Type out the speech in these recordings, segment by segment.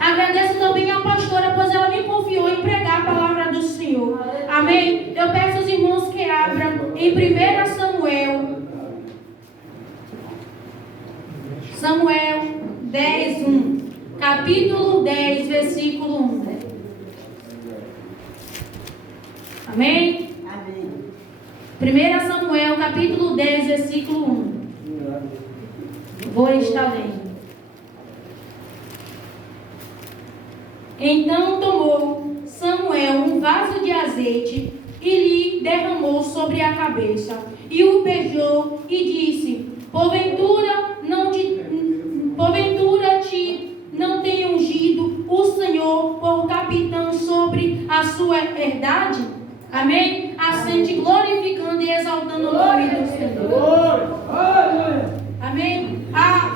Amém. Agradeço também a pastora, pois ela me confiou em pregar a palavra do Senhor. Amém. Eu peço aos irmãos que abram em 1 Samuel 10, 1. Capítulo 10, versículo 1. Amém? Amém. 1 Samuel, capítulo 10, versículo 1. Vou estar lendo. Então tomou Samuel um vaso de azeite e lhe derramou sobre a cabeça, e o beijou e disse: Porventura te não tem ungido o Senhor por capitão sobre a sua herdade? Amém? Assente glorificando e exaltando o nome do Senhor. Amém?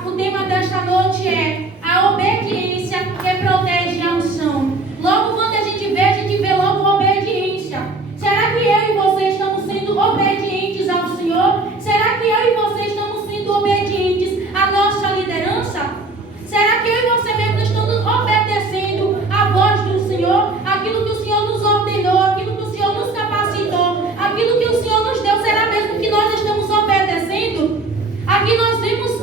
O tema desta noite é a obediência que protege a unção. Logo quando a gente vê logo a obediência. Será que eu e você estamos sendo obedientes ao Senhor? Será que eu e você estamos sendo obedientes à nossa liderança? Será que eu e você mesmo estamos obedecendo a voz do Senhor? Aquilo que o Senhor nos ordenou, aquilo que o Senhor nos capacitou, aquilo que o Senhor nos deu, será mesmo que nós estamos obedecendo? Aqui nós vimos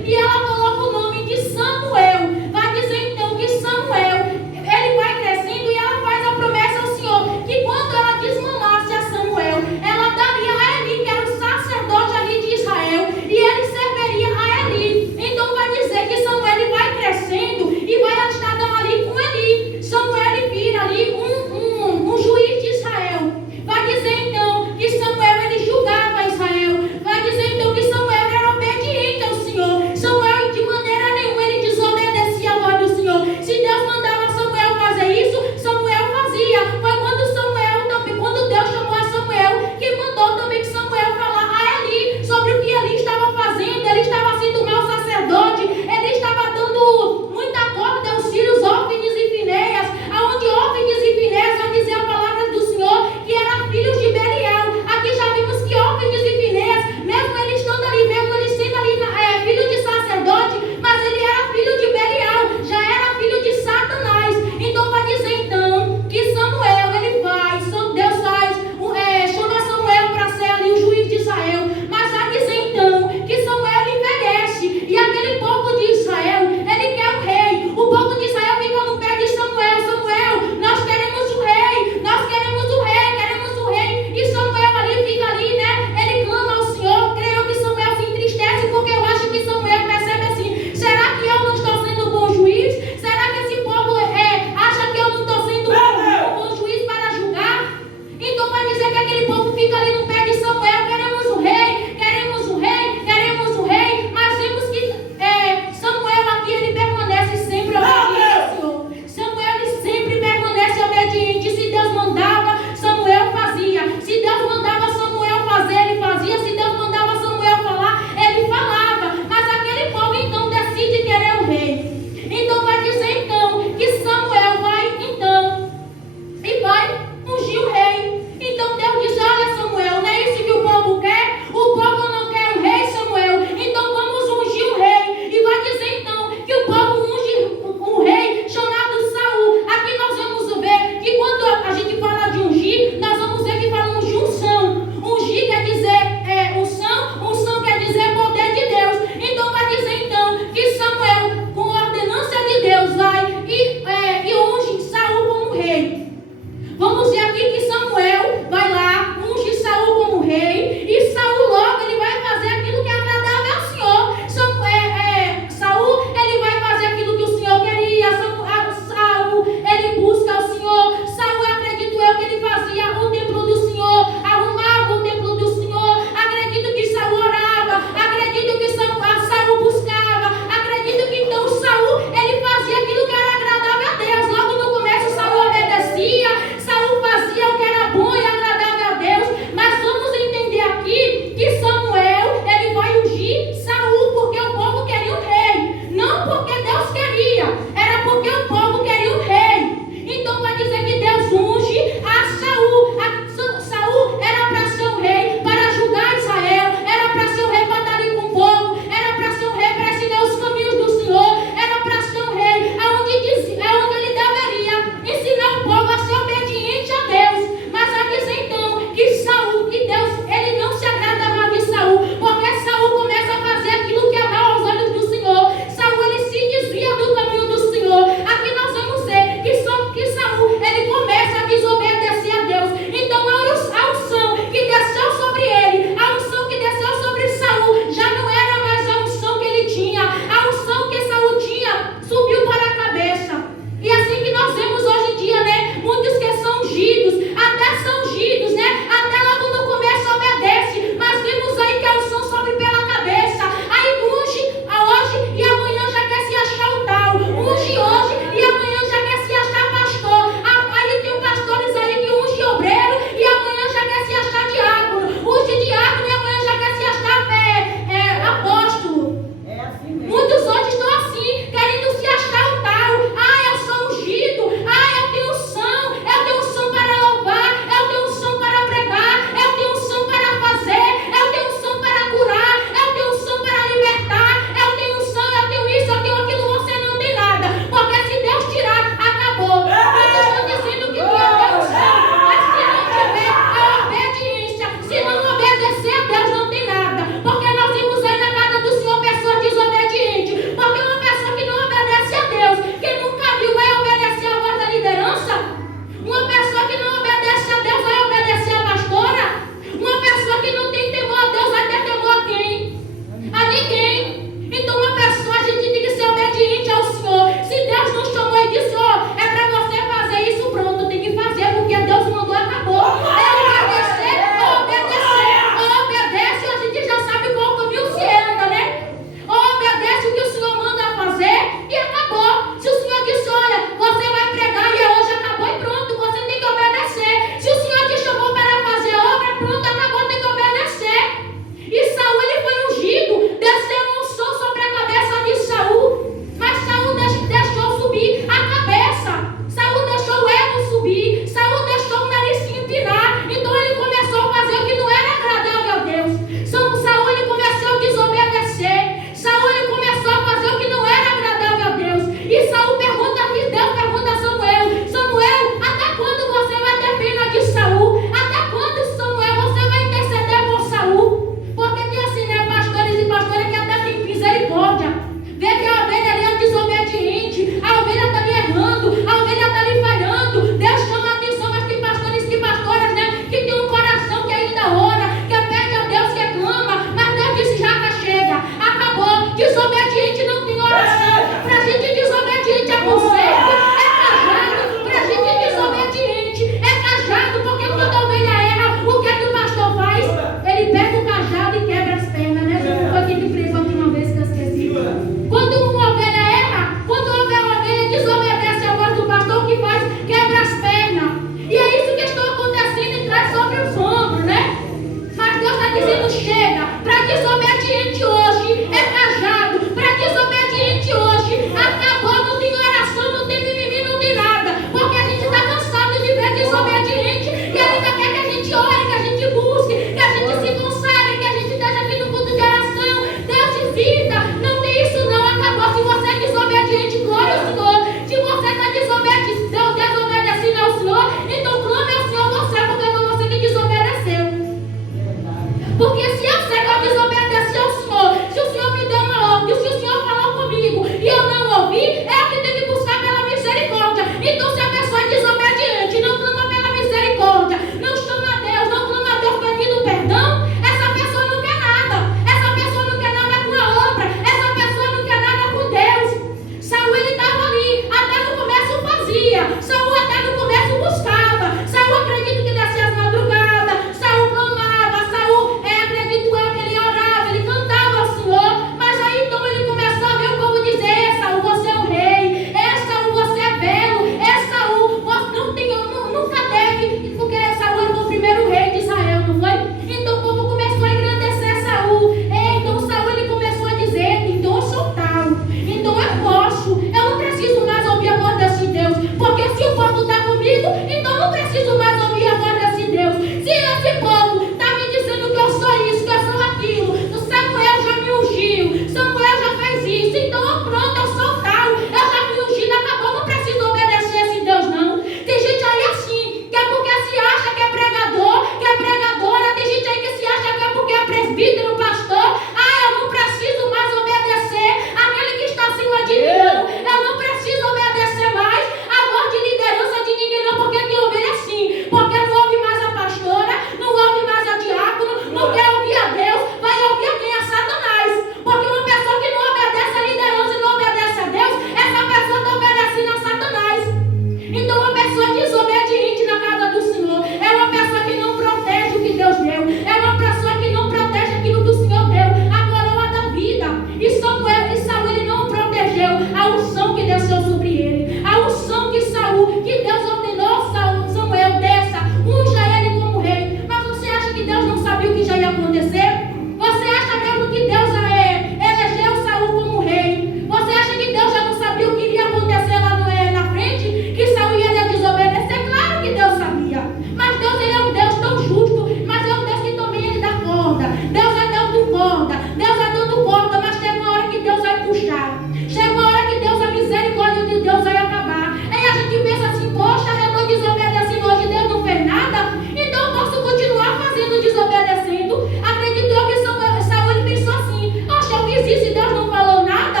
Mas Deus, Ele é um Deus tão justo, mas é um Deus que também Ele dá corda. Deus é Deus do corda. Deus é Deus do corda, mas chega uma hora que Deus vai puxar. Chega uma hora que Deus, a misericórdia de Deus vai acabar. Aí a gente pensa assim, poxa, eu estou desobedecendo hoje, Deus não fez nada, então eu posso continuar fazendo, desobedecendo. Acredito eu que Saul ele pensou assim, poxa, eu fiz isso e Deus não falou nada,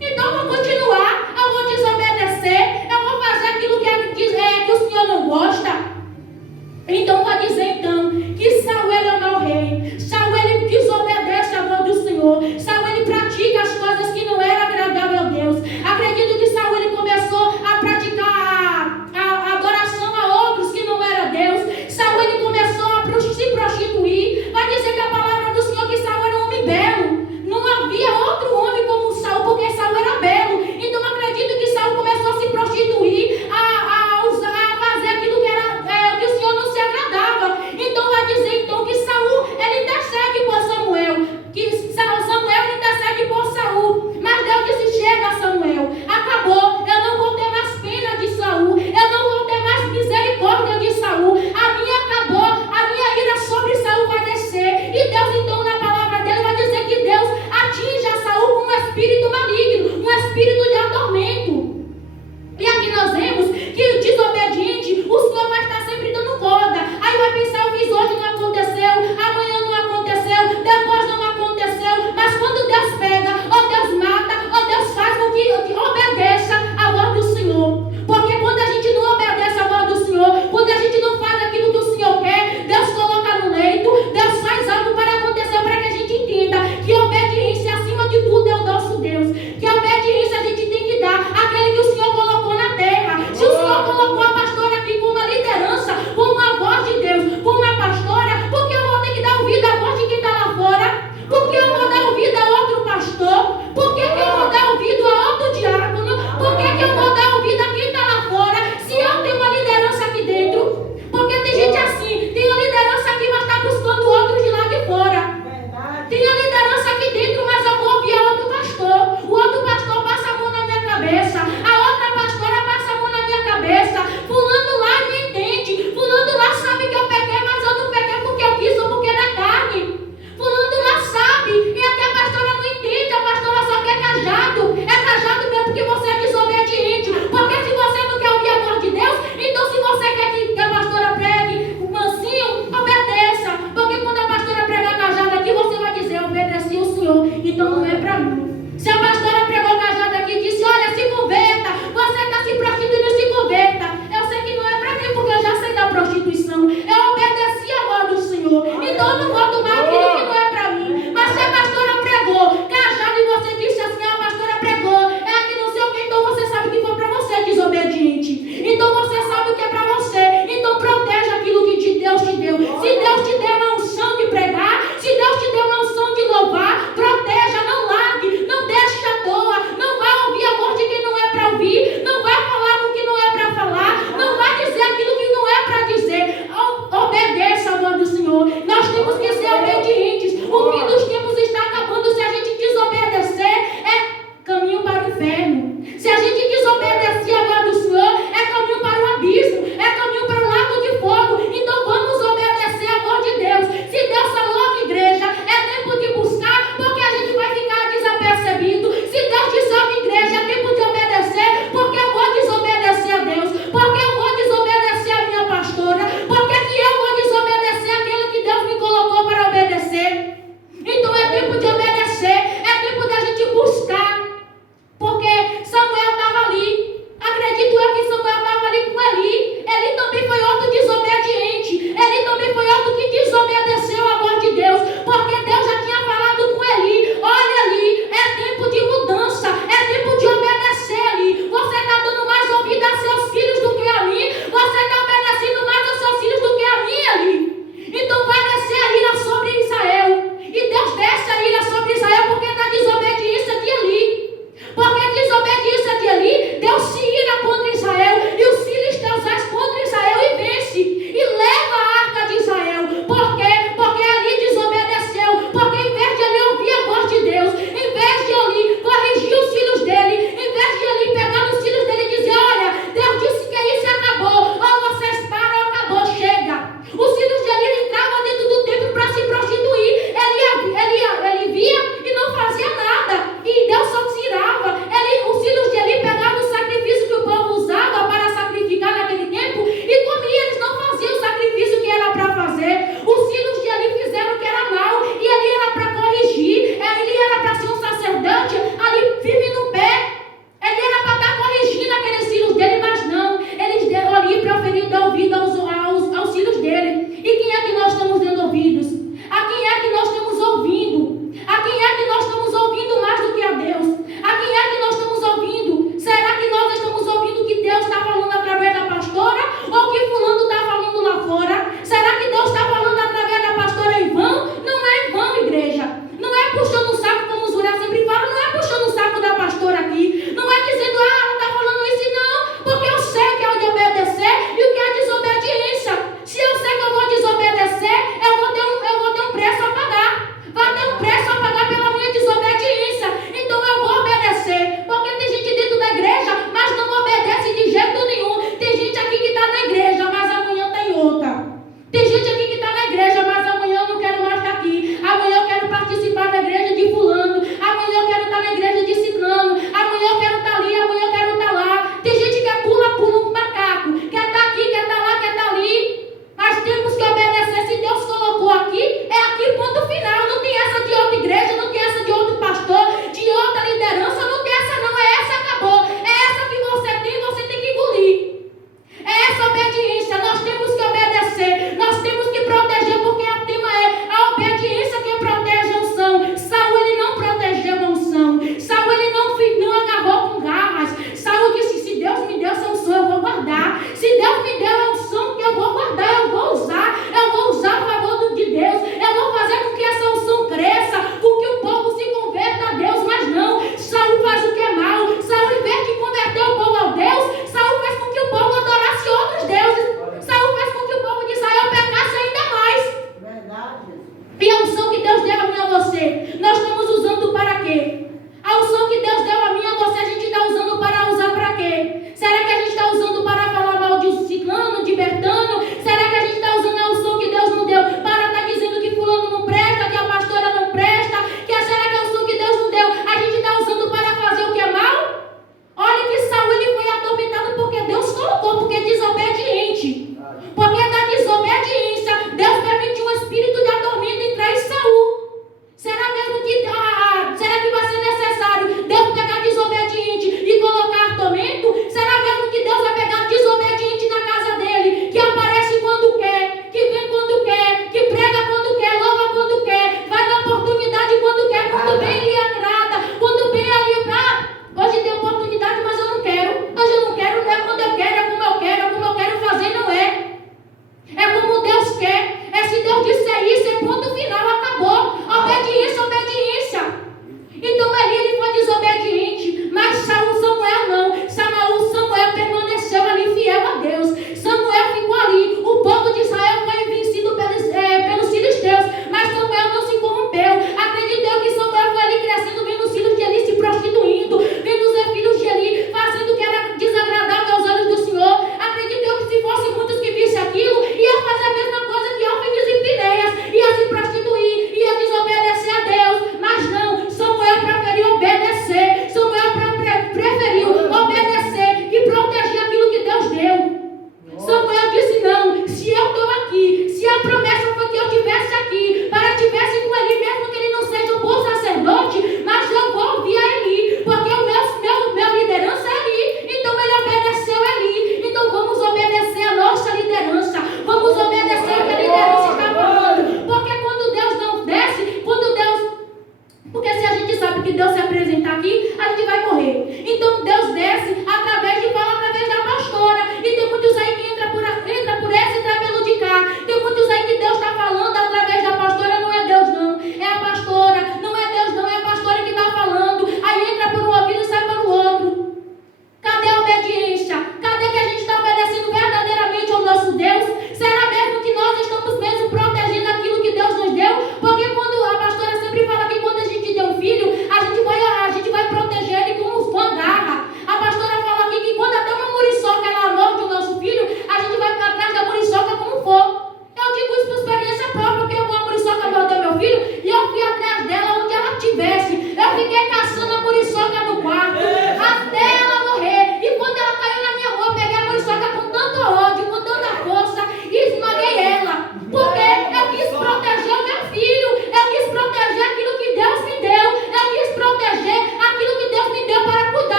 então eu vou continuar, eu vou desobedecer, eu vou fazer aquilo que o Senhor não gosta.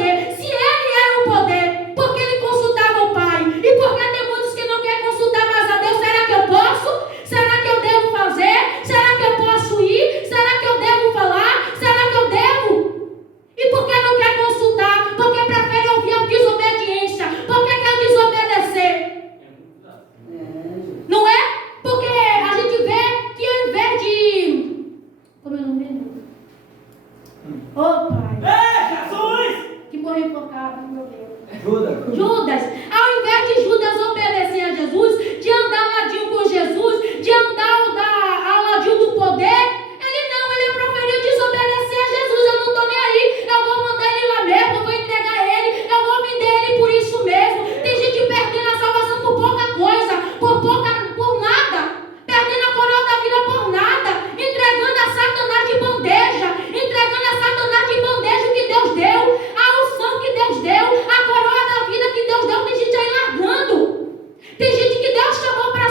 poder. Se ele era o poder, por que ele consultava o Pai? E por que tem muitos que não querem consultar mais a Deus? Será que eu posso? Será que eu devo fazer? Será que eu posso ir? Será que eu devo falar? Será que eu devo? E por que não quer consultar? Porque prefere ouvir a desobediência. Por que quer desobedecer? Não é? Porque a gente vê que ao invés de... Como é o nome dele? Ô Pai. Jesus! Que morreu por causa, meu Deus. Judas. Ao invés de Judas obedecer a Jesus, de andar ao ladinho com Jesus, de andar ao ladinho do poder, ele preferiu desobedecer a Jesus. Eu não estou nem aí, eu vou mandar ele lá mesmo, eu vou entregar ele, eu vou vender ele por isso mesmo. Tem gente perdendo a salvação por pouca coisa, por nada, perdendo a coroa da vida por nada, entregando a Satanás de bandeja, entregando a Satanás de bandeja o que Deus deu, a unção que Deus deu, a coroa da vida que Deus deu. Tem gente aí largando. Tem gente que Deus chamou para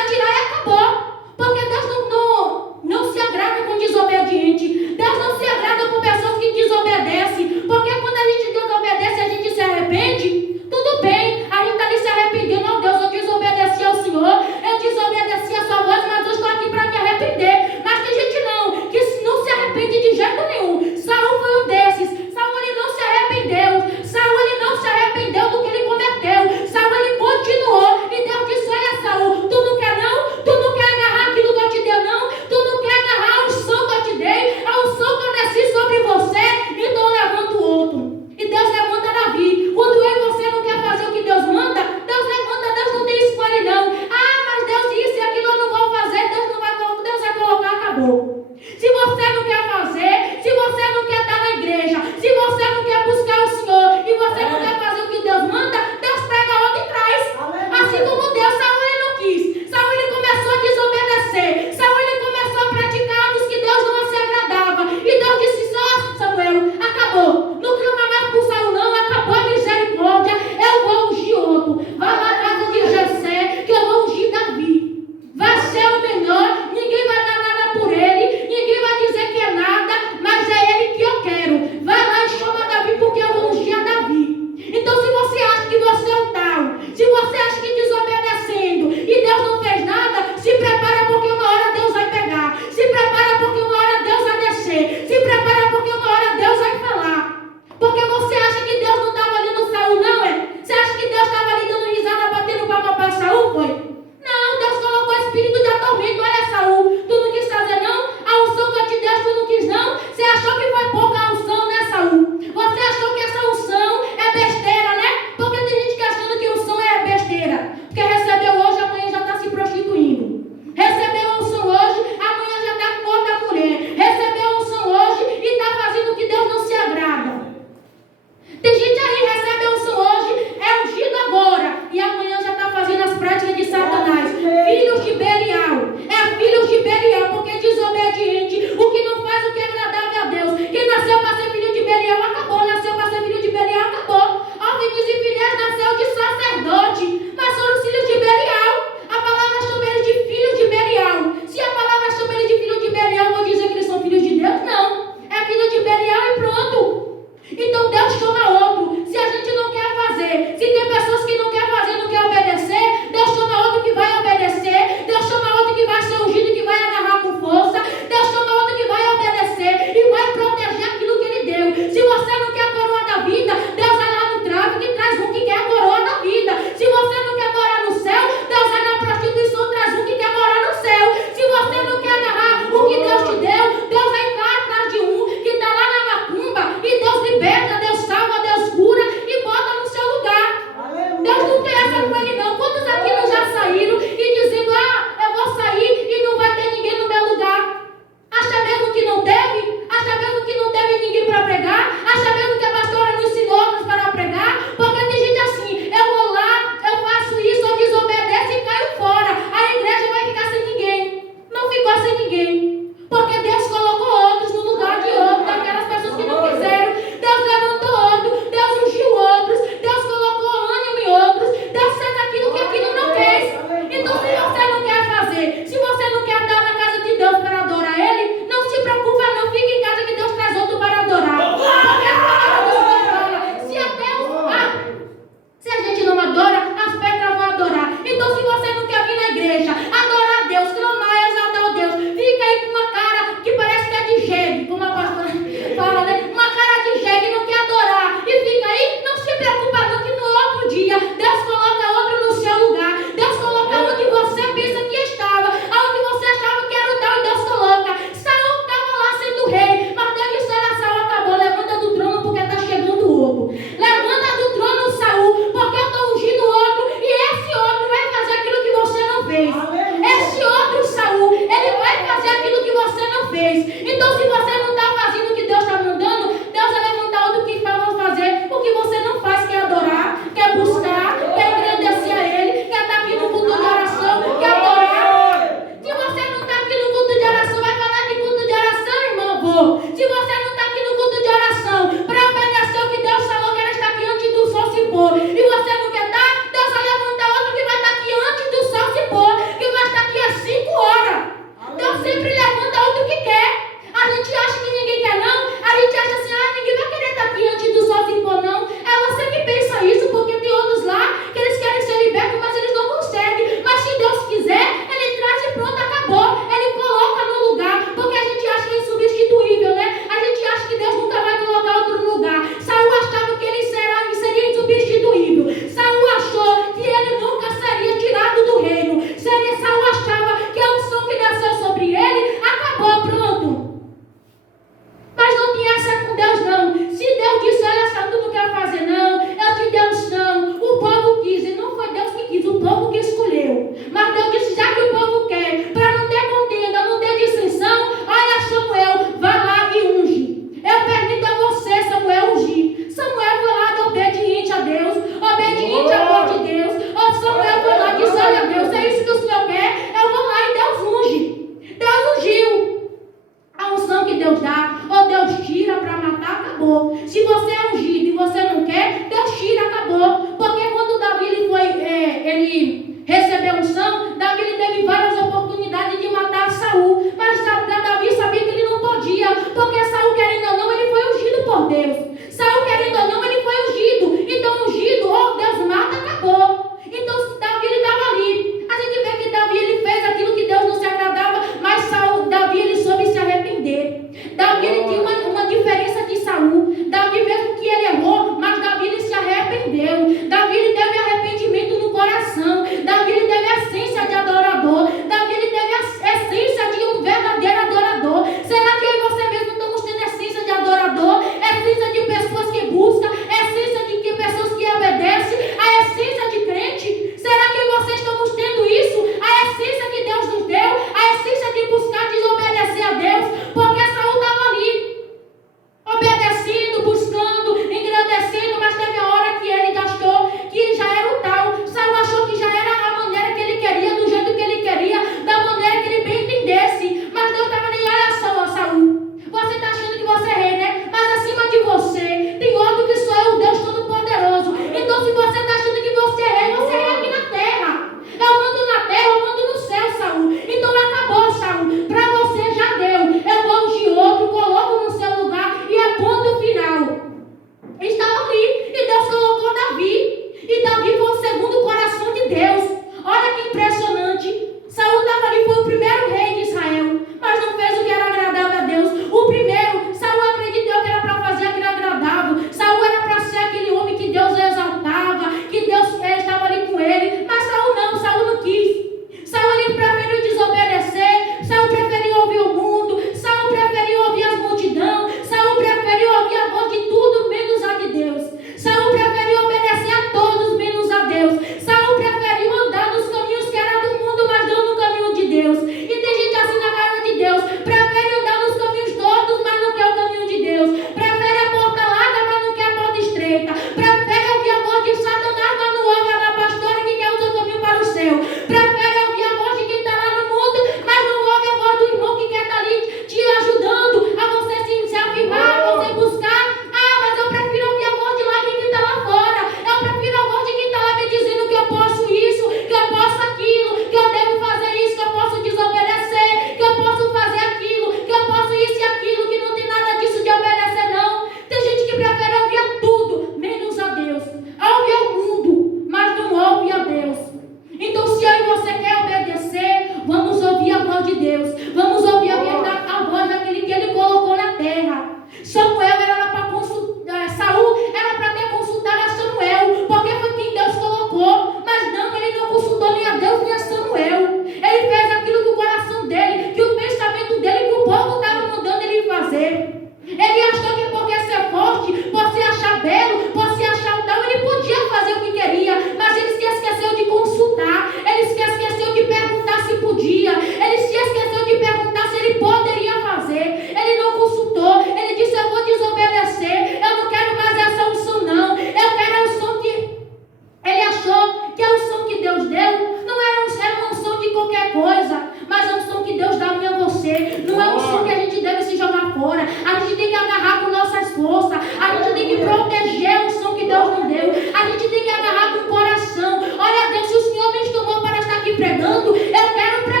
pregando, eu quero pregar